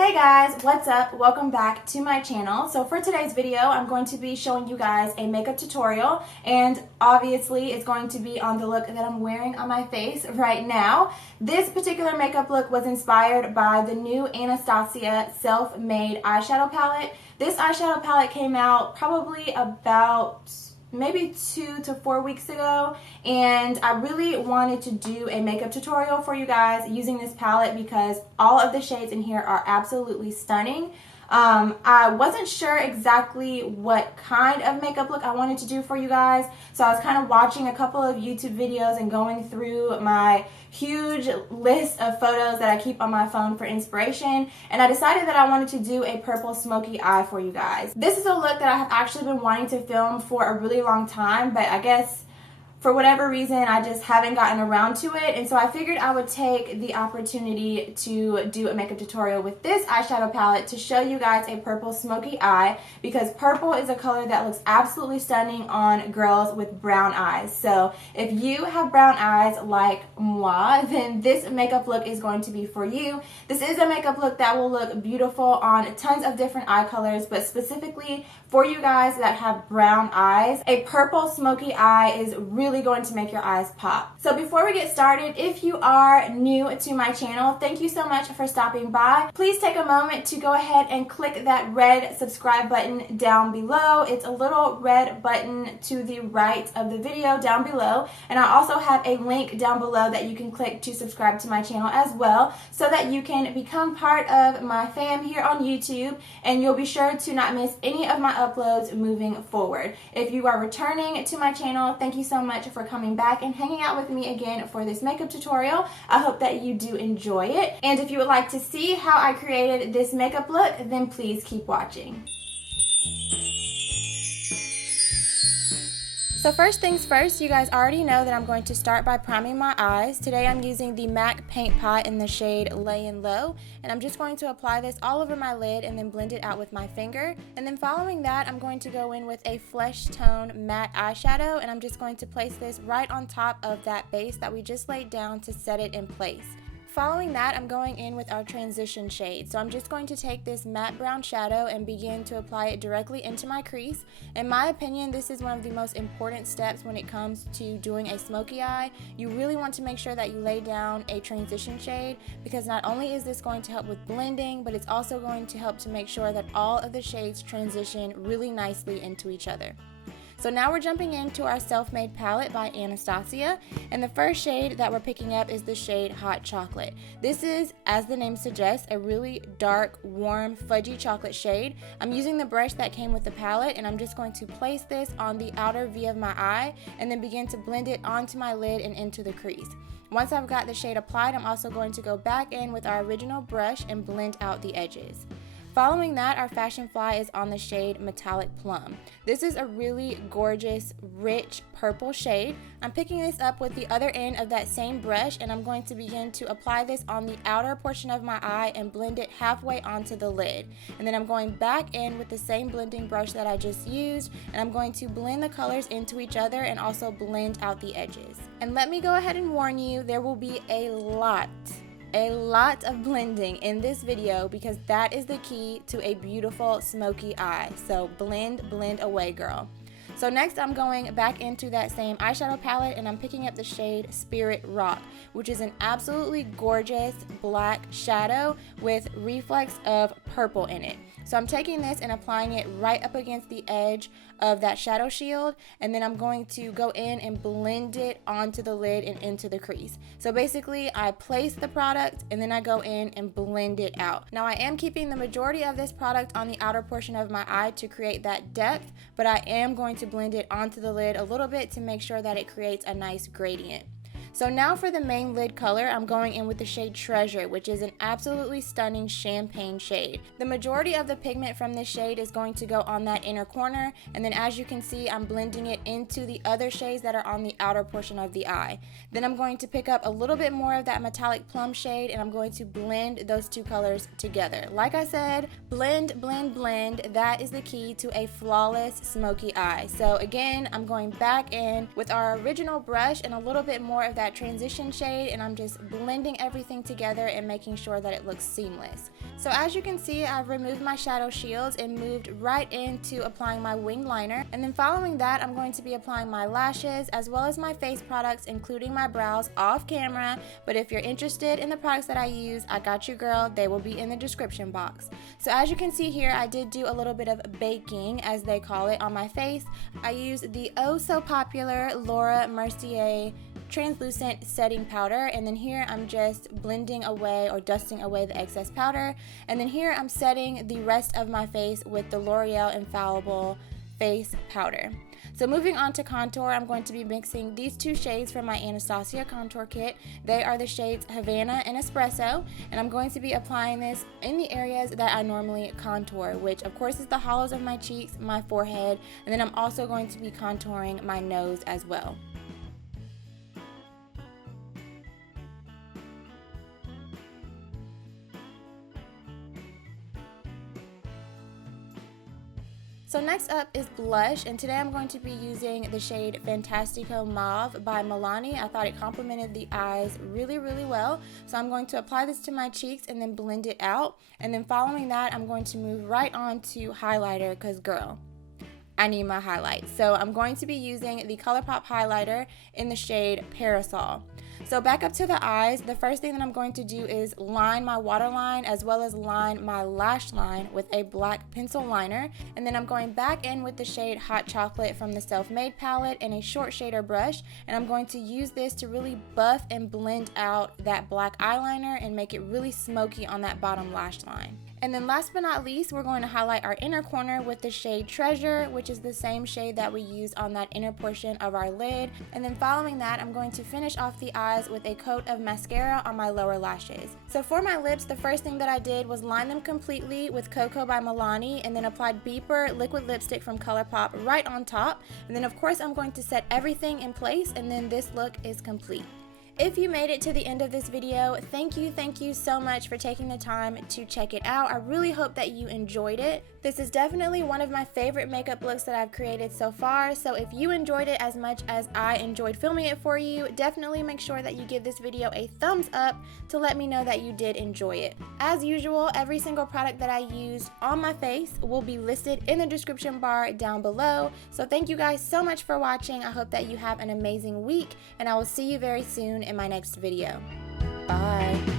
Hey guys, what's up? Welcome back to my channel. So for today's video, I'm going to be showing you guys a makeup tutorial, and obviously it's going to be on the look that I'm wearing on my face right now. This particular makeup look was inspired by the new Anastasia self-made eyeshadow palette. This eyeshadow palette came out probably about maybe 2 to 4 weeks ago, and I really wanted to do a makeup tutorial for you guys using this palette because all of the shades in here are absolutely stunning. I wasn't sure exactly what kind of makeup look I wanted to do for you guys, so I was kind of watching a couple of YouTube videos and going through my huge list of photos that I keep on my phone for inspiration, and I decided that I wanted to do a purple smoky eye for you guys. This is a look that I have actually been wanting to film for a really long time, but I guess for whatever reason, I just haven't gotten around to it, and so I figured I would take the opportunity to do a makeup tutorial with this eyeshadow palette to show you guys a purple smoky eye, because purple is a color that looks absolutely stunning on girls with brown eyes. So if you have brown eyes like moi, then this makeup look is going to be for you. This is a makeup look that will look beautiful on tons of different eye colors, but specifically for you guys that have brown eyes, a purple smoky eye is really going to make your eyes pop. So before we get started, if you are new to my channel, thank you so much for stopping by. Please take a moment to go ahead and click that red subscribe button down below. It's a little red button to the right of the video down below, and I also have a link down below that you can click to subscribe to my channel as well, so that you can become part of my fam here on YouTube, and you'll be sure to not miss any of my uploads moving forward. If you are returning to my channel, thank you so much for coming back and hanging out with me again for this makeup tutorial. I hope that you do enjoy it, and if you would like to see how I created this makeup look, then please keep watching. So first things first, you guys already know that I'm going to start by priming my eyes. Today I'm using the MAC Paint Pot in the shade Layin Low, and I'm just going to apply this all over my lid and then blend it out with my finger. And then following that, I'm going to go in with a flesh tone matte eyeshadow, and I'm just going to place this right on top of that base that we just laid down to set it in place. Following that, I'm going in with our transition shade. So I'm just going to take this matte brown shadow and begin to apply it directly into my crease. In my opinion, this is one of the most important steps when it comes to doing a smoky eye. You really want to make sure that you lay down a transition shade, because not only is this going to help with blending, but it's also going to help to make sure that all of the shades transition really nicely into each other. So now we're jumping into our self-made palette by Anastasia, and the first shade that we're picking up is the shade Hot Chocolate. This is, as the name suggests, a really dark, warm, fudgy chocolate shade. I'm using the brush that came with the palette, and I'm just going to place this on the outer V of my eye and then begin to blend it onto my lid and into the crease. Once I've got the shade applied, I'm also going to go back in with our original brush and blend out the edges. Following that, our Fashion Fly is on the shade Metallic Plum. This is a really gorgeous, rich purple shade. I'm picking this up with the other end of that same brush, and I'm going to begin to apply this on the outer portion of my eye and blend it halfway onto the lid. And then I'm going back in with the same blending brush that I just used, and I'm going to blend the colors into each other and also blend out the edges. And let me go ahead and warn you, there will be a lot of blending in this video, because that is the key to a beautiful smoky eye. So blend away, girl. So next I'm going back into that same eyeshadow palette, and I'm picking up the shade Spirit Rock, which is an absolutely gorgeous black shadow with reflex of purple in it. So I'm taking this and applying it right up against the edge of that shadow shield, and then I'm going to go in and blend it onto the lid and into the crease. So basically, I place the product and then I go in and blend it out. Now I am keeping the majority of this product on the outer portion of my eye to create that depth, but I am going to blend it onto the lid a little bit to make sure that it creates a nice gradient. So now for the main lid color, I'm going in with the shade Treasure, which is an absolutely stunning champagne shade. The majority of the pigment from this shade is going to go on that inner corner, and then as you can see, I'm blending it into the other shades that are on the outer portion of the eye. Then I'm going to pick up a little bit more of that Metallic Plum shade, and I'm going to blend those two colors together. Like I said, blend. That is the key to a flawless smoky eye. So again, I'm going back in with our original brush and a little bit more of that transition shade, and I'm just blending everything together and making sure that it looks seamless. So as you can see, I've removed my shadow shields and moved right into applying my winged liner, and then following that I'm going to be applying my lashes as well as my face products, including my brows, off camera. But if you're interested in the products that I use, I got you, girl. They will be in the description box. So as you can see here, I did do a little bit of baking, as they call it, on my face. I used the oh so popular Laura Mercier translucent setting powder, and then here I'm just blending away or dusting away the excess powder, and then here I'm setting the rest of my face with the L'Oreal Infallible face powder. So moving on to contour, I'm going to be mixing these two shades from my Anastasia contour kit. They are the shades Havana and Espresso, and I'm going to be applying this in the areas that I normally contour, which of course is the hollows of my cheeks, my forehead, and then I'm also going to be contouring my nose as well. So next up is blush, and today I'm going to be using the shade Fantastico Mauve by Milani. I thought it complemented the eyes really, really well. So I'm going to apply this to my cheeks and then blend it out. And then following that, I'm going to move right on to highlighter, because girl, I need my highlights. So I'm going to be using the ColourPop highlighter in the shade Parasol. So back up to the eyes, the first thing that I'm going to do is line my waterline as well as line my lash line with a black pencil liner. And then I'm going back in with the shade Hot Chocolate from the Self Made palette and a short shader brush. And I'm going to use this to really buff and blend out that black eyeliner and make it really smoky on that bottom lash line. And then last but not least, we're going to highlight our inner corner with the shade Treasure, which is the same shade that we used on that inner portion of our lid. And then following that, I'm going to finish off the eyes with a coat of mascara on my lower lashes. So for my lips, the first thing that I did was line them completely with Cocoa by Milani, and then applied Beeper liquid lipstick from ColourPop right on top. And then of course I'm going to set everything in place, and then this look is complete. If you made it to the end of this video, thank you so much for taking the time to check it out. I really hope that you enjoyed it. This is definitely one of my favorite makeup looks that I've created so far, so if you enjoyed it as much as I enjoyed filming it for you, definitely make sure that you give this video a thumbs up to let me know that you did enjoy it. As usual, every single product that I used on my face will be listed in the description bar down below. So thank you guys so much for watching. I hope that you have an amazing week, and I will see you very soon in my next video. Bye.